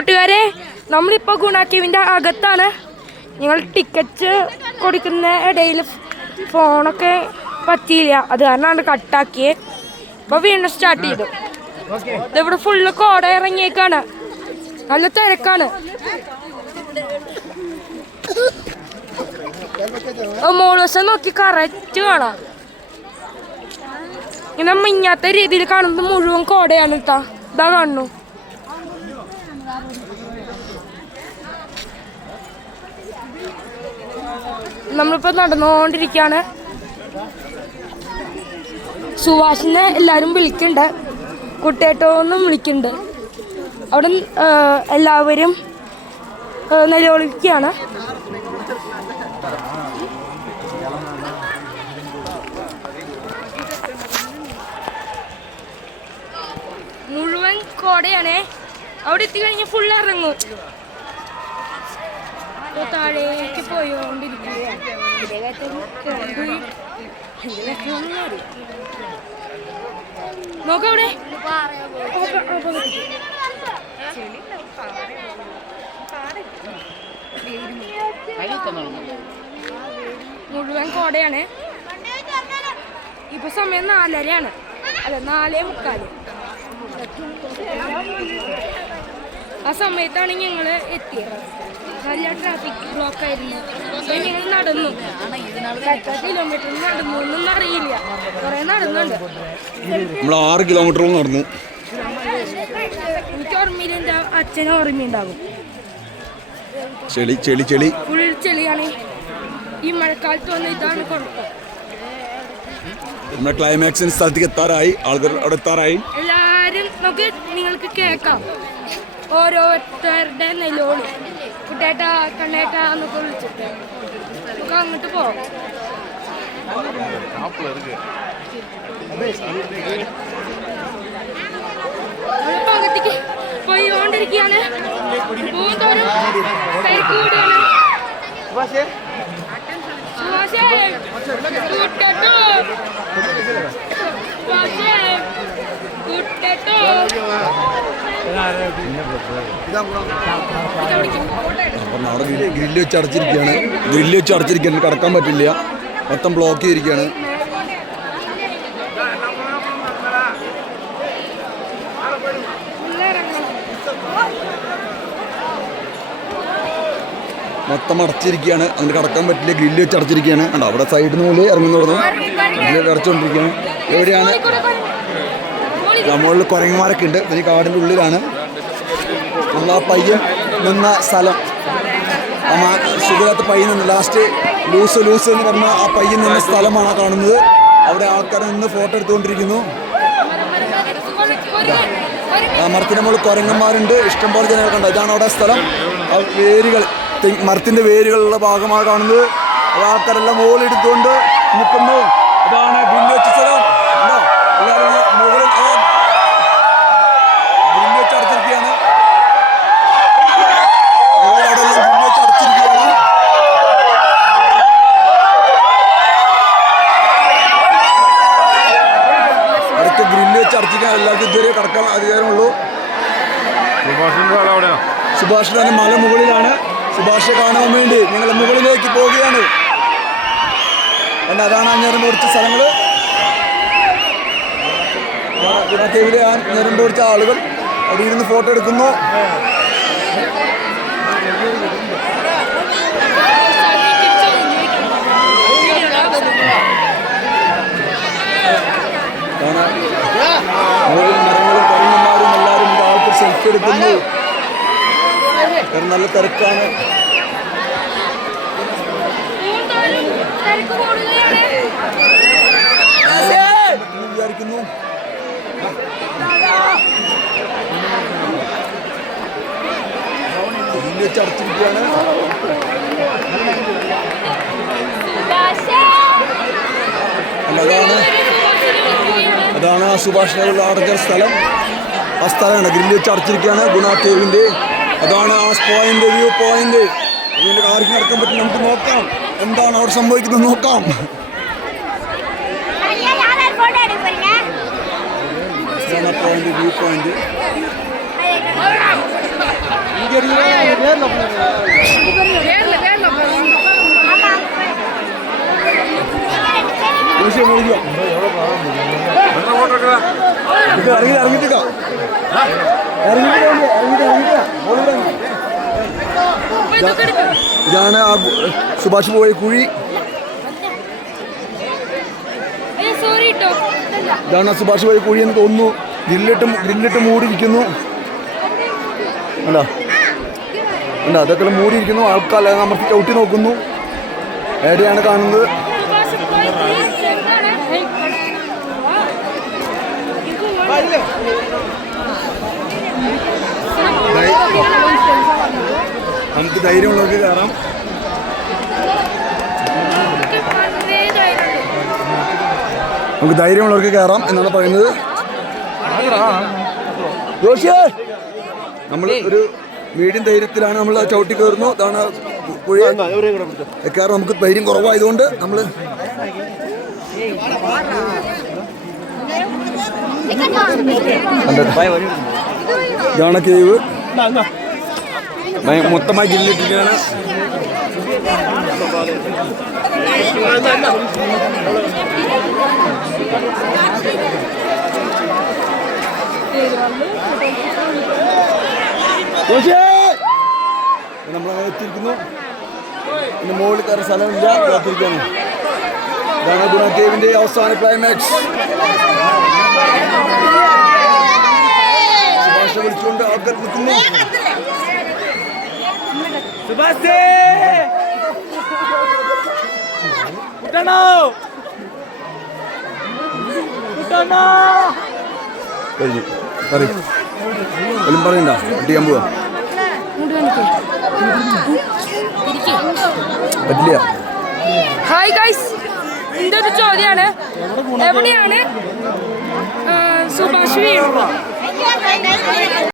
കൂട്ടുകാരെ, നമ്മളിപ്പോൾ ഗുണ കേവിൻ്റെ അകത്താണ്. ഞങ്ങൾ ടിക്കറ്റ് കൊടുക്കുന്ന ഇടയിൽ ഫോണൊക്കെ പറ്റിയില്ല, അത് കാരണമാണ് കട്ടാക്കിയത്. ഇപ്പോൾ വീണ്ടും സ്റ്റാർട്ട് ചെയ്തു. ഇതിവിടെ ഫുള്ള് കോട ഇറങ്ങിയേക്കാണ്, നല്ല തിരക്കാണ്. മോളൂസം നോക്കി കറക്റ്റ് കാണാം. ഇങ്ങനെ മിഞ്ഞാത്ത രീതിയിൽ കാണുന്നത് മുഴുവൻ കോടയാണ് കേട്ടാ. ഇതാ കാണുന്നു. നമ്മളിപ്പോൾ നടന്നുകൊണ്ടിരിക്കുകയാണ്. സുഭാഷിനെ എല്ലാവരും വിളിക്കുന്നുണ്ട്, കുട്ടിയേട്ടോന്നും വിളിക്കുന്നുണ്ട്. അവിടെ എല്ലാവരും നിലവിളിക്കുകയാണ്. മുഴുവൻ കോടയാണേ. അവിടെ എത്തിക്കഴിഞ്ഞാൽ ഫുള്ള് ഇറങ്ങും. താഴേക്ക് പോയോണ്ടിരിക്കുകയാണ്. നോക്കവിടെ മുഴുവൻ കോടയാണ്. ഇപ്പൊ സമയം 4:30 അല്ല 4:45. ആ സമയത്താണ് ഞങ്ങൾ എത്തിയത്. നല്ല ട്രാഫിക് ബ്ലോക്ക് ആയിരുന്നു. അപ്പൊ ഞങ്ങൾ നടന്നു, 8 കിലോമീറ്റർ നടന്നു. ഒന്നും അറിയില്ല, കുറെ നടന്നുണ്ട്. നമ്മൾ 6 കിലോമീറ്റർ നടന്നു. എനിക്ക് ഓർമ്മയില്ല, എൻ്റെ അച്ഛനും ഓർമ്മയുണ്ടാകും. ചെളി ചെളി ചെളി ഫുൾ ചെളിയാണ്. ഈ മഴക്കാലത്ത് വന്ന് ഇതാണ് കുഴപ്പം. നമ്മുടെ ക്ലൈമാക്സിന് സ്ഥലത്തേക്ക് എത്താറായി, ആൾക്കാർ അവിടെ എത്താറായി. എല്ലാരും നമുക്ക് നിങ്ങൾക്ക് കേൾക്കാം ഓരോരുത്തരുടെ നിലവിളി. കുട്ടേട്ട കണ്ണേട്ട എന്നൊക്കെ വിളിച്ചിട്ട് നമുക്ക് അങ്ങോട്ട് പോവാം. പകത്തേക്ക് പോയിക്കൊണ്ടിരിക്കുകയാണ്. പൂന്തോറും തിരക്ക് കൂടിയാണ്. അവിടെ ഗ്രില്ല് വെച്ച് അടച്ചിരിക്കുകയാണ്, കടക്കാൻ പറ്റില്ല, മൊത്തം ബ്ലോക്ക് ചെയ്തിരിക്കുകയാണ്. മൊത്തം അടച്ചിരിക്കുകയാണ്, അങ്ങനെ കടക്കാൻ പറ്റില്ല, ഗ്രില്ല് വെച്ച് അടച്ചിരിക്കുകയാണ്. കണ്ടോ അവിടെ സൈഡിൽ നിന്ന് ഇറങ്ങുന്ന പറഞ്ഞു അടച്ചുകൊണ്ടിരിക്കുകയാണ്. എവിടെയാണ്? മുകളിൽ കുരങ്ങന്മാരൊക്കെ ഉണ്ട്. ഈ കാടിൻ്റെ ഉള്ളിലാണ് നമ്മൾ ആ പയ്യൻ നിന്ന സ്ഥലം. സുഖത്ത് പയ്യൻ നിന്ന് ലാസ്റ്റ് ലൂസ് എന്ന് പറഞ്ഞ ആ പയ്യൻ നിന്ന സ്ഥലമാണ് കാണുന്നത്. അവിടെ ആൾക്കാർ നിന്ന് ഫോട്ടോ എടുത്തുകൊണ്ടിരിക്കുന്നു. മരത്തിൻ്റെ മുകളിൽ കുരങ്ങന്മാരുണ്ട്, ഇഷ്ടംപോലെ ജനങ്ങൾ കണ്ടോ. ഇതാണ് അവിടെ സ്ഥലം. വേരുകൾ, മരത്തിൻ്റെ വേരുകളുള്ള ഭാഗമാണ് കാണുന്നത്. അത് ആൾക്കാരെല്ലാം മുകളിൽ എടുത്തുകൊണ്ട് നിൽക്കുന്നു. അതാണ് ഗ്രില്ല് വെച്ച സ്ഥലം. എല്ലാവരും മുകളിൽ ഗ്രില്ല് വെച്ച് അടച്ചിരിക്കുകയാണ്. അടുത്ത ഗ്രില്ല് വെച്ച് അടച്ചിരിക്കാൻ എല്ലാവർക്കും ഇതുവരെ കടക്കാൻ അധികാരമുള്ളൂ. സുഭാഷിന്റെ മല മുകളിലാണ്. സുഭാഷെ കാണാൻ വേണ്ടി ഞങ്ങൾ മുകളിലേക്ക് പോവുകയാണ്. അതാണ് ഞരമ്പ് പിടിച്ച സ്ഥലങ്ങൾ. ഗുണക്കേവിലെ ആ ഞരമ്പ് പിടിച്ച ആളുകൾ അവിടെ ഇരുന്ന് ഫോട്ടോ എടുക്കുന്നു. മരങ്ങളും കുരങ്ങന്മാരും എല്ലാവരും ആൾക്കാർ സെൽഫി എടുക്കുന്നു. നല്ല തിരക്കാണ്. വിചാരിക്കുന്നു അടച്ചിരിക്കുകയാണ്. അതാണ് ആ സുഭാഷിനുള്ള അടച്ച സ്ഥലം. ആ സ്ഥലമാണ് ഗ്രില്ല് വെച്ച് അടച്ചിരിക്കുകയാണ് ഗുണ കേവിൻ്റെ. അതാണ് ആ പോയിന്റ്, വ്യൂ പോയിന്റ്. അതുകൊണ്ട് ആർക്കും നടക്കാൻ പറ്റും. നമുക്ക് നോക്കാം എന്താണ് അവിടെ സംഭവിക്കുന്നത്, നോക്കാം. Point, view point. ഇതാണ് ആ സുഭാഷ് പോയ കുഴി. ഇതാണ് സുഭാഷ് പോയ കുഴി എന്ന് തോന്നുന്നു. ഗ്രില്ലിട്ട് മൂടിയിരിക്കുന്നു. അല്ല അതൊക്കെ മൂടിയിരിക്കുന്നു. ആൾക്കാർ നമ്മൾ ചവിട്ടി നോക്കുന്നു. എവിടെയാണ് കാണുന്നത്? നമുക്ക് ധൈര്യമുള്ളവർക്ക് കയറാം. നമുക്ക് ധൈര്യമുള്ളവർക്ക് കയറാം എന്നാണ് പറയുന്നത്. നമ്മൾ ഒരു മീഡിയം ധൈര്യത്തിലാണ് നമ്മൾ ചവിട്ടി കയറുന്നു. അതാണ് കുഴി കയറാൻ നമുക്ക് ധൈര്യം കുറവായതുകൊണ്ട് നമ്മൾ ഇതാണ് കേവ്. മൊത്തമായി ജില്ലിട്ടിരിക്കുകയാണ്. നമ്മളങ്ങനെ എത്തിയിരിക്കുന്നു. പിന്നെ മുകളിൽ കയറുന്ന സ്ഥലമില്ല, കാത്തിരിക്കുകയാണ്. ഇതാണ് ഗുണ കേവിന്റെ അവസാന ക്ലൈമാക്സ്. സുഭാഷ വിളിച്ചുകൊണ്ട് ആൾക്കാർ നിൽക്കുന്നു. കഴിഞ്ഞു പറയണ്ട. ചെയ്യാൻ പോവാ പറ്റില്ല. ഹായ് ഗൈസ്, എൻ്റെ ഒരു ചോദ്യമാണ്, എവിടെയാണ് സുഭാഷ് വീണത്?